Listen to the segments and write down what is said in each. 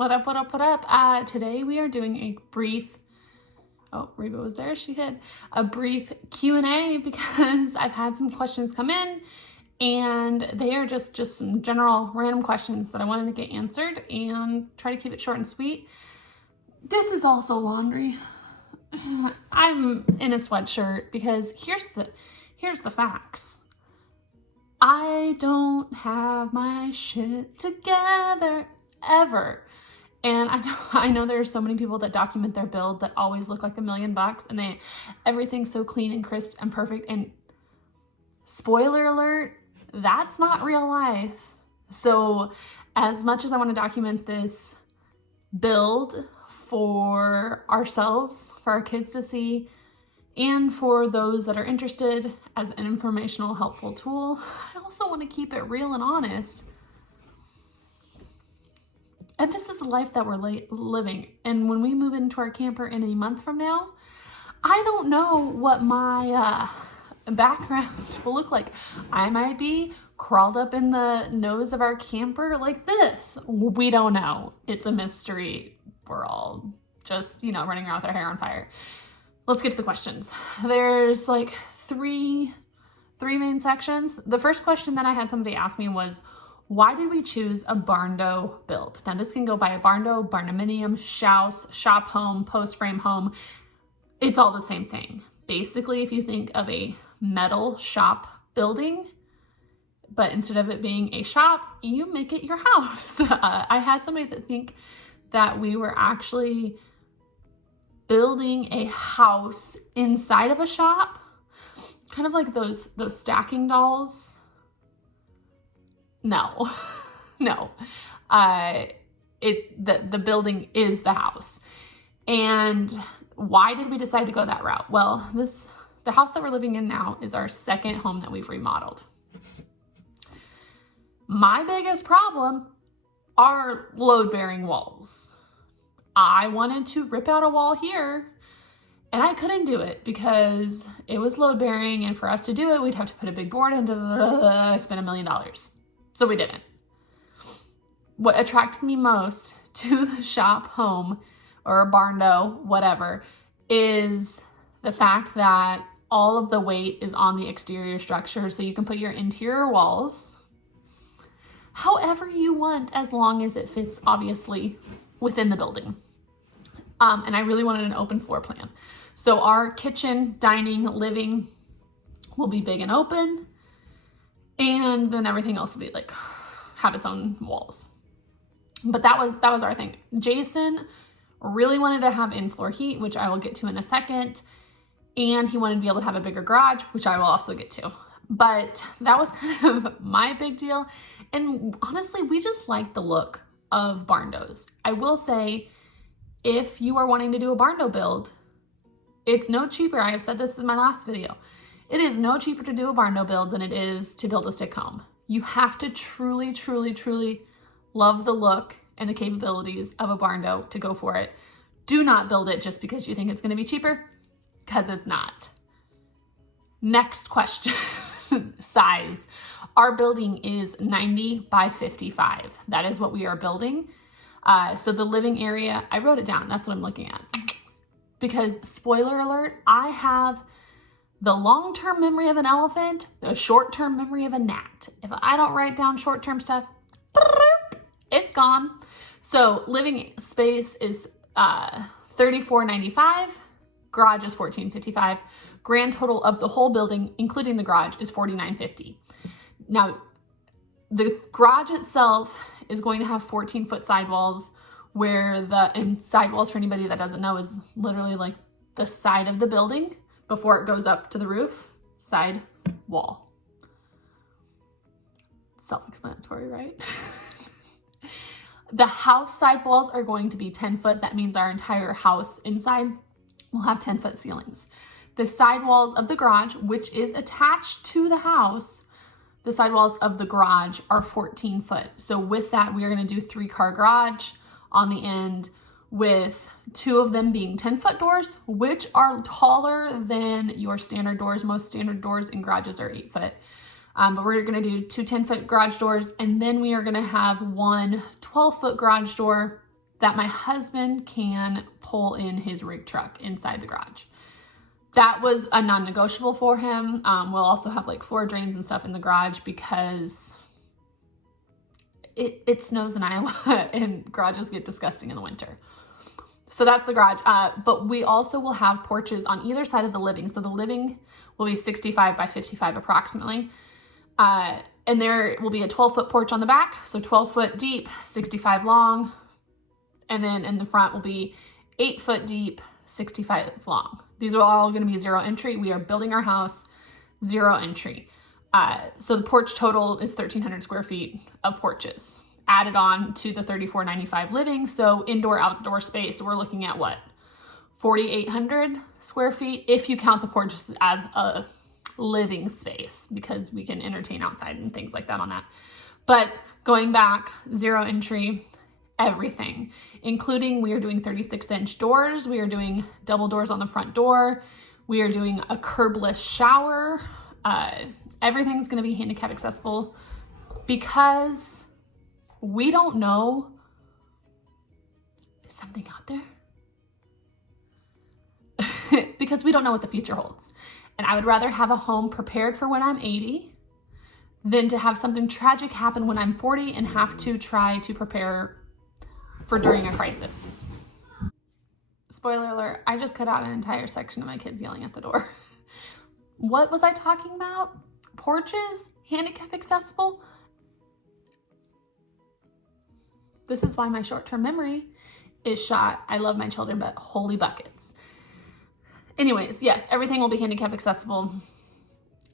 What up, what up, what up? Today we are doing a brief, oh, Reba was there, she hid, a brief Q&A because I've had some questions come in and they are just some general random questions that I wanted to get answered and try to keep it short and sweet. This is also laundry. I'm in a sweatshirt because here's the facts. I don't have my shit together ever. And I know there are so many people that document their build that always look like $1 million and everything's so clean and crisp and perfect. And spoiler alert, that's not real life. So as much as I want to document this build for ourselves, for our kids to see, and for those that are interested as an informational, helpful tool, I also want to keep it real and honest. And this is the life that we're living. And when we move into our camper in a month from now, I don't know what my background will look like. I might be crawled up in the nose of our camper like this. We don't know. It's a mystery. We're all just, running around with our hair on fire. Let's get to the questions. There's like three main sections. The first question that I had somebody ask me was, why did we choose a Barndo build? Now this can go by a Barndo, barndominium, house, shop home, post frame home. It's all the same thing. Basically, if you think of a metal shop building, but instead of it being a shop, you make it your house. I had somebody that think that we were actually building a house inside of a shop, kind of like those stacking dolls. No, no. The building is the house. And why did we decide to go that route? Well, the house that we're living in now is our second home that we've remodeled. My biggest problem are load-bearing walls. I wanted to rip out a wall here and I couldn't do it because it was load-bearing, and for us to do it, we'd have to put a big board and spend $1 million. So we didn't. What attracted me most to the shop home or a Barndo, whatever, is the fact that all of the weight is on the exterior structure, so you can put your interior walls however you want, as long as it fits, obviously, within the building. And I really wanted an open floor plan. So our kitchen, dining, living will be big and open, and then everything else will be like, have its own walls. But that was our thing. Jason really wanted to have in-floor heat, which I will get to in a second. And he wanted to be able to have a bigger garage, which I will also get to. But that was kind of my big deal. And honestly, we just like the look of Barndos. I will say, if you are wanting to do a Barndo build, it's no cheaper. I have said this in my last video. It is no cheaper to do a Barndo build than it is to build a stick home. You have to truly, truly, truly love the look and the capabilities of a Barndo to go for it. Do not build it just because you think it's going to be cheaper, because it's not. Next question. Size. Our building is 90 by 55. That is what we are building. So the living area, I wrote it down. That's what I'm looking at. Because spoiler alert, I have the long-term memory of an elephant, the short-term memory of a gnat. If I don't write down short-term stuff, it's gone. So living space is 3495, garage is 1455. Grand total of the whole building, including the garage, is 4950. Now, the garage itself is going to have 14-foot sidewalls, and sidewalls, for anybody that doesn't know, is literally like the side of the building before it goes up to the roof. Side wall. Self-explanatory, right? The house sidewalls are going to be 10 foot. That means our entire house inside will have 10-foot ceilings. The sidewalls of the garage, which is attached to the house, the sidewalls of the garage are 14 foot. So with that, we are going to do 3-car garage on the end, with 2 of them being 10-foot doors, which are taller than your standard doors. Most standard doors in garages are 8 foot. But we're going to do 2 10-foot garage doors, and then we are going to have 1 12-foot garage door that my husband can pull in his rig truck inside the garage. That was a non-negotiable for him. We'll also have like floor drains and stuff in the garage because it snows in Iowa and garages get disgusting in the winter. So that's the garage. But we also will have porches on either side of the living. So the living will be 65 by 55 approximately. And there will be a 12-foot porch on the back. So 12 foot deep, 65 long. And then in the front will be 8 foot deep, 65 long. These are all going to be 0 entry. We are building our house 0 entry. So the porch total is 1,300 square feet of porches added on to the 3,495 living. So indoor, outdoor space, we're looking at what? 4,800 square feet if you count the porches as a living space, because we can entertain outside and things like that on that. But going back, 0 entry, everything, including we are doing 36-inch doors. We are doing double doors on the front door. We are doing a curbless shower. Everything's going to be handicap accessible because we don't know. Is something out there? Because we don't know what the future holds. And I would rather have a home prepared for when I'm 80 than to have something tragic happen when I'm 40 and have to try to prepare for during a crisis. Spoiler alert, I just cut out an entire section of my kids yelling at the door. What was I talking about? Porches? Handicap accessible? This is why my short-term memory is shot. I love my children, but holy buckets. Anyways, yes, everything will be handicap accessible.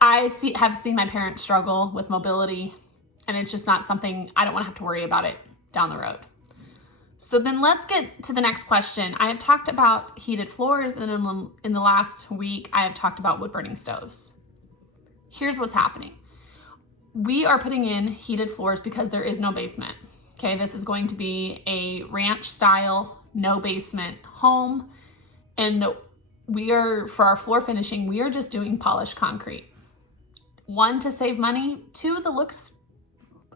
Have seen my parents struggle with mobility, and it's just not something, I don't want to have to worry about it down the road. So then let's get to the next question. I have talked about heated floors, and in the last week, I have talked about wood burning stoves. Here's what's happening. We are putting in heated floors because there is no basement. Okay, this is going to be a ranch style, no basement home. And for our floor finishing, we are just doing polished concrete. 1, to save money. 2, the looks,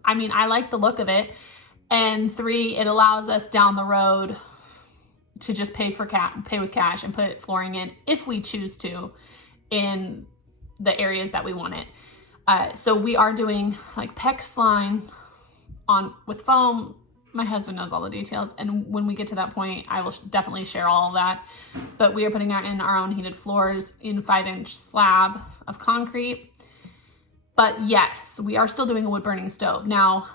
I like the look of it. And 3, it allows us down the road to just pay with cash and put flooring in if we choose to in the areas that we want it. So we are doing like PEX line with foam. My husband knows all the details, and when we get to that point, I will definitely share all of that. But we are putting in our own heated floors in 5-inch slab of concrete. But yes, we are still doing a wood burning stove. Now,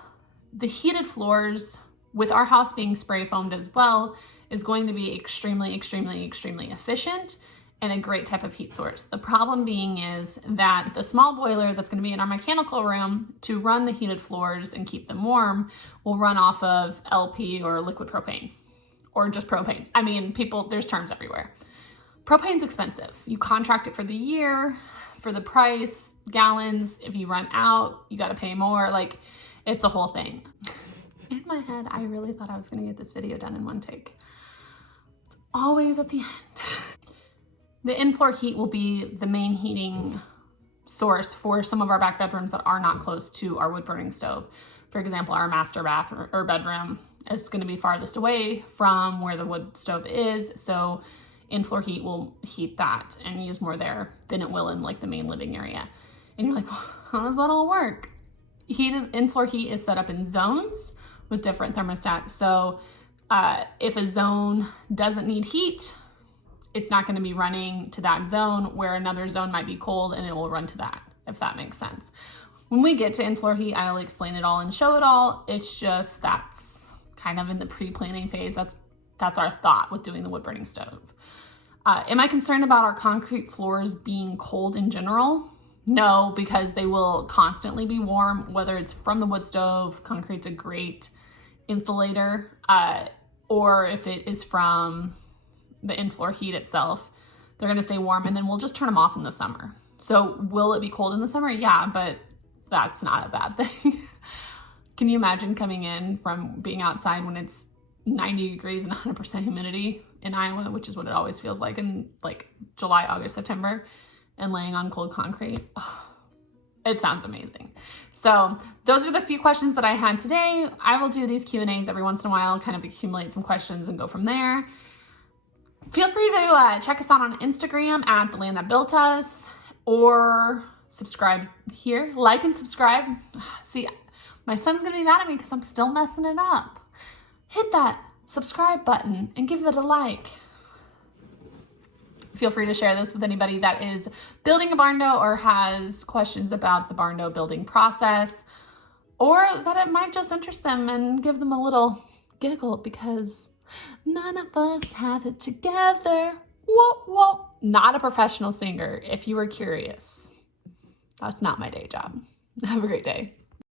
the heated floors, with our house being spray foamed as well, is going to be extremely, extremely, extremely efficient and a great type of heat source. The problem being is that the small boiler that's going to be in our mechanical room to run the heated floors and keep them warm will run off of LP or liquid propane, or just propane. There's terms everywhere. Propane's expensive. You contract it for the year, for the price, gallons. If you run out, you got to pay more. It's a whole thing. In my head, I really thought I was going to get this video done in one take. It's always at the end. The in-floor heat will be the main heating source for some of our back bedrooms that are not close to our wood burning stove. For example, our master bath or bedroom is going to be farthest away from where the wood stove is. So in-floor heat will heat that and use more there than it will in the main living area. And you're like, how does that all work? In-floor heat is set up in zones with different thermostats. So if a zone doesn't need heat, it's not going to be running to that zone, where another zone might be cold and it will run to that, if that makes sense. When we get to in-floor heat, I'll explain it all and show it all. It's just that's kind of in the pre-planning phase. That's our thought with doing the wood burning stove. Am I concerned about our concrete floors being cold in general? No, because they will constantly be warm, whether it's from the wood stove. Concrete's a great insulator, or if it is from the in-floor heat itself, they're going to stay warm, and then we'll just turn them off in the summer. So will it be cold in the summer? Yeah, but that's not a bad thing. Can you imagine coming in from being outside when it's 90 degrees and 100% humidity in Iowa, which is what it always feels like in July, August, September, and laying on cold concrete? Oh, It sounds amazing. So those are the few questions that I had today. I will do these Q&As every once in a while, kind of accumulate some questions and go from there. Feel free to check us out on Instagram at The Land That Built Us, or subscribe here, like and subscribe. See, my son's gonna be mad at me because I'm still messing it up. Hit that subscribe button and give it a like. Feel free to share this with anybody that is building a Barndo or has questions about the Barndo building process, or that it might just interest them and give them a little giggle because none of us have it together. Whoa, whoa. Not a professional singer, if you were curious. That's not my day job. Have a great day.